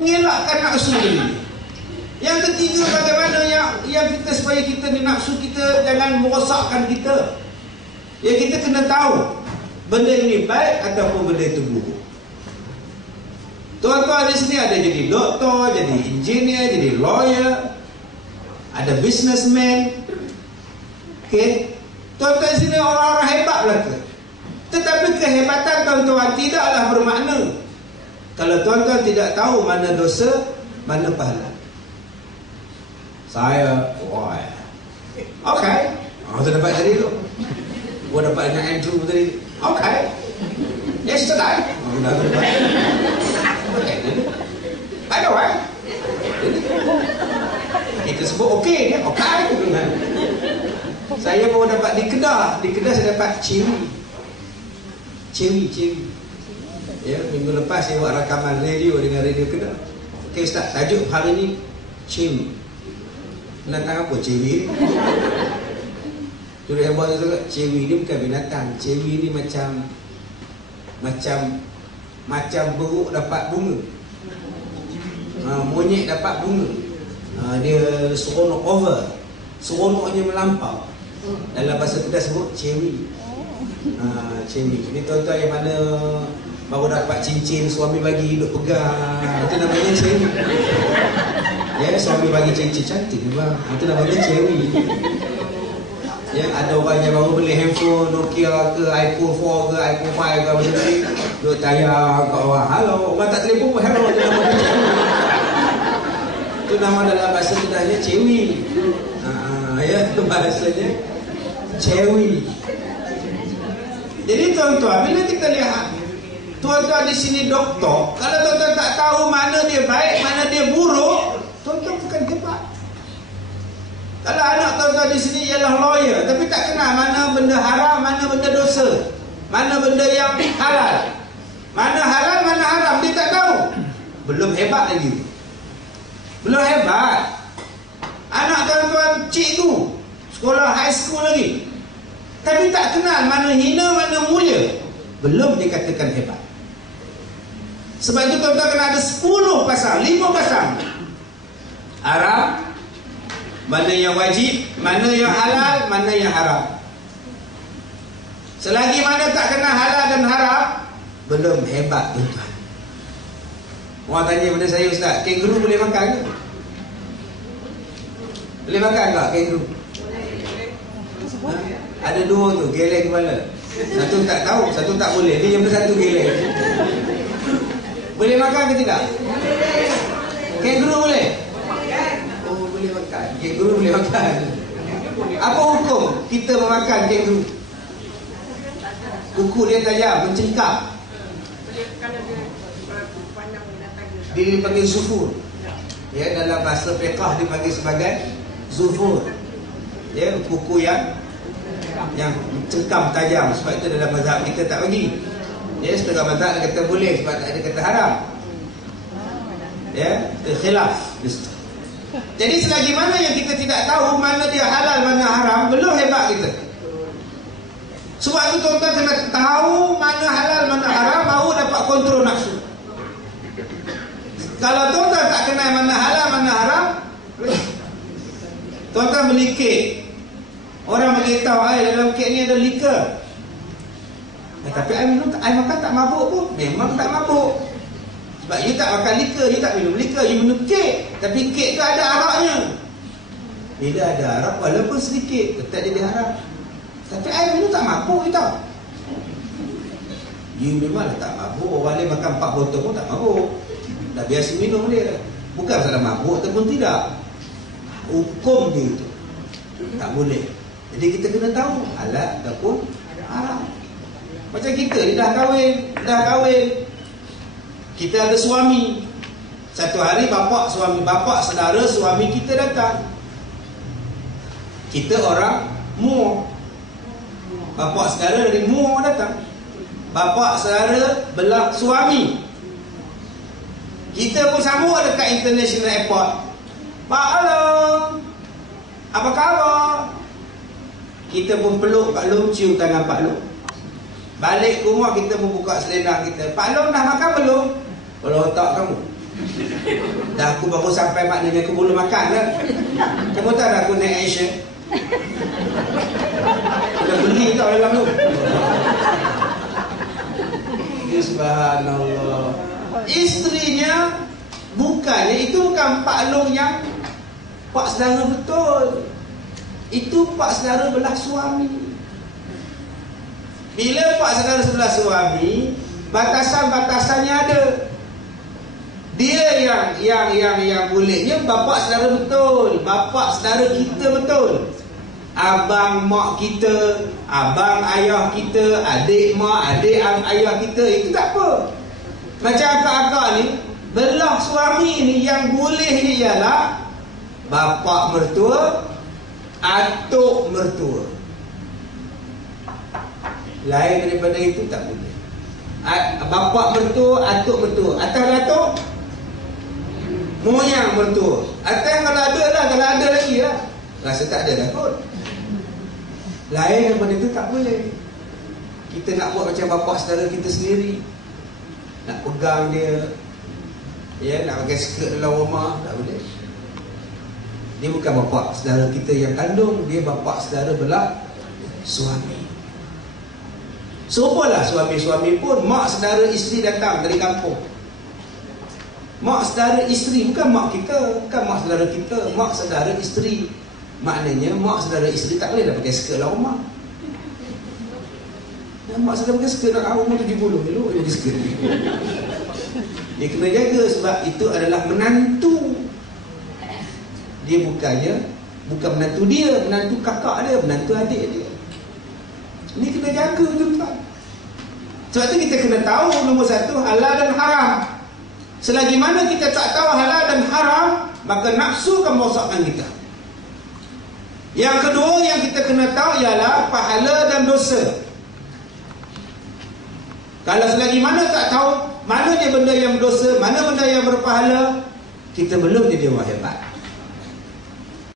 mengelakkan nafsu ini. Yang ketiga, bagaimana yang kita supaya kita ni nafsu kita jangan merosakkan kita. Ya, kita kena tahu benda ini baik ataupun benda itu buruk. Tuan-tuan di sini ada jadi doktor, jadi engineer, jadi lawyer, ada businessman. Okey, tuan-tuan di sini orang-orang hebat belaka. Tetapi kehebatan tuan-tuan tidaklah bermakna kalau tuan-tuan tidak tahu mana dosa, mana pahala. Saya, wah, okey, saya dapat tadi tu. Gua dapat dengan Andrew tadi. Okey, yesterday, dah dapat. Okey, by the way, kita sebut okey, okey. Saya baru dapat di Kedah saya dapat cewi. Ya, minggu lepas saya buat rakaman radio dengan radio Kedah. Okey Ustaz, tajuk hari ni cewi. Binatang apa cewi? Tu yang buat tu, cewi ni bukan binatang. Cewi ni macam beruk dapat bunga. Monyet dapat bunga. Dia seronok over. Seronoknya melampau. Dalam bahasa Kedah sebut cewi. Cewi. Ini tuan-tuan yang mana baru dapat cincin suami bagi duk pegang, itu namanya cewi. Ya, suami bagi cincin cantik bang, itu namanya cewi. Ya, ada orang yang baru beli handphone Nokia ke iPhone 4 ke iPhone 5 ke macam ni, duk tayang kat orang, halo, orang tak telefon pun hello, itu namanya cewi. Itu nama dalam bahasa Kedahnya cewi. Ya, itu bahasanya cewi. Jadi tuan-tuan, bila kita lihat tuan-tuan di sini doktor, kalau tuan-tuan tak tahu mana dia baik, mana dia buruk, tuan-tuan bukan hebat. Kalau anak tuan-tuan di sini ialah lawyer, tapi tak kenal mana benda haram, mana benda dosa, mana benda yang halal, mana halal, mana haram, dia tak tahu, belum hebat lagi. Belum hebat. Anak tuan-tuan cikgu sekolah high school lagi, tapi tak kenal mana hina, mana mulia, belum dikatakan hebat. Sebab itu tuan-tuan kena ada 10 pasal, 5 pasal haram, mana yang wajib, mana yang halal, mana yang haram. Selagi mana tak kena halal dan haram, belum hebat tuan-tuan. Orang tanya pada saya, Ustaz, kenguru boleh makan ke? Boleh makan tak kenguru? Ada 2 tu, geleng kepala. Satu tak tahu, satu tak boleh. Dia yang satu geleng. Boleh makan ke tidak? Kenguru boleh? Oh, boleh makan. Kenguru boleh makan. Apa hukum kita memakan kenguru? Kuku dia tajam, mencengkap. Dia dipanggil zufur. Ya, dalam bahasa fiqh dipanggil sebagai zufur. Ya, kuku yang mencengkam tajam. Sebab itu dalam mazhab kita tak bagi. Ya, setengah mazhab kata boleh sebab tak ada kata haram. Ya, khilaf. Jadi selagi mana yang kita tidak tahu mana dia halal, mana haram, belum hebat kita. Sebab itu tuan-tuan kena tahu mana halal, mana haram, baru dapat kontrol nafsu. Kalau tuan-tuan tak kenal mana halal, mana haram, tuan-tuan beli kek, orang beritahu dalam kek ni ada liquor. Tapi I makan tak mabuk pun. Memang tak mabuk. Sebab you tak makan liquor, you tak minum liquor, you minum kek. Tapi kek tu ada araknya. Bila ada arak, walaupun sedikit, tetap jadi haram. Tapi I minum tak mabuk, you tahu. You memang tak mabuk. Orang lain makan 4 botol pun tak mabuk. Dah biasa minum dia. Bukan masalah mabuk ataupun tidak. Hukum dia itu tak boleh. Jadi kita kena tahu halal ataupun haram. Macam kita ni dah kahwin. Kita ada suami. Satu hari bapak saudara suami kita datang. Kita orang Muar. Bapak saudara dari Muar datang. Bapak saudara belah suami. Kita pun sambut dekat International Airport. Pak Long, apa khabar? Kita pun peluk Pak Long, cium tangan Pak Long. Balik ke rumah kita pun buka selendang kita. Pak Long dah makan belum? Kalau otak kamu. Dah aku baru sampai maknanya aku belum makan dah. Kamu tahu dah aku naik Asia. Dah beli tau dalam tu. Subhanallah. Isterinya bukannya itu bukan Pak Long yang pak saudara betul. Itu pak saudara belah suami. Bila pak saudara sebelah suami, batasan-batasannya ada. Dia yang bolehnya bapak saudara betul, bapak saudara kita betul. Abang mak kita, abang ayah kita, adik mak, adik ayah kita, itu tak apa. Macam akak-akak ni, belah suami ni yang boleh ni ialah bapak mertua, atuk mertua. Lain daripada itu tak boleh. Bapak mertua, atuk mertua. Atas atuk, moyang mertua. Atas kalau ada lah, kalau ada lagi lah. Rasa tak ada dah kot. Lain daripada itu tak boleh. Kita nak buat macam bapak saudara kita sendiri, nak pegang dia, ya, nak pakai skirt dalam rumah, tak boleh. Dia bukan bapak saudara kita yang kandung, dia bapak saudara belah suami. Serupalah suami-suami pun, mak saudara isteri datang dari kampung. Mak saudara isteri, bukan mak kita, bukan mak saudara kita, mak saudara isteri. Maknanya mak saudara isteri tak boleh dah pakai skirt dalam rumah. Mak saudara pakai skirt dalam rumah 70 dulu, dia pakai skirt. Dia kena jaga sebab itu adalah menantu. Dia bukan menantu dia, menantu kakak dia, menantu adik dia. Ini kena jaga tuan-tuan. Sebab tu kita kena tahu nombor satu, halal dan haram. Selagi mana kita tak tahu halal dan haram, maka nafsu akan merosakkan kita. Yang kedua yang kita kena tahu ialah pahala dan dosa. Kalau selagi mana tak tahu mana dia benda yang berdosa, mana benda yang berpahala, kita belum jadi orang hebat.